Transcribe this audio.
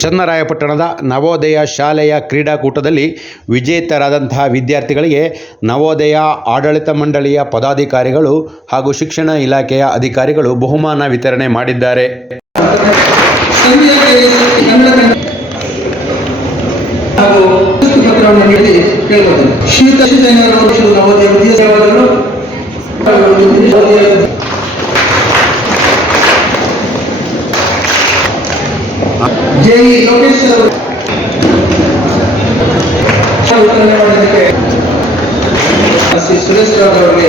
ಚನ್ನರಾಯಪಟ್ಟಣದ ನವೋದಯ ಶಾಲೆಯ ಕ್ರೀಡಾಕೂಟದಲ್ಲಿ ವಿಜೇತರಾದಂತಹ ವಿದ್ಯಾರ್ಥಿಗಳಿಗೆ ನವೋದಯ ಆಡಳಿತ ಮಂಡಳಿಯ ಪದಾಧಿಕಾರಿಗಳು ಹಾಗೂ ಶಿಕ್ಷಣ ಇಲಾಖೆಯ ಅಧಿಕಾರಿಗಳು ಬಹುಮಾನ ವಿತರಣೆ ಮಾಡಿದ್ದಾರೆ. ಹಾಗೂ ಜೆ ಲೋಕೇಶ್ ಶ್ರೀ ಸುರೇಶ್ ರಾವ್ ಅವರಿಗೆ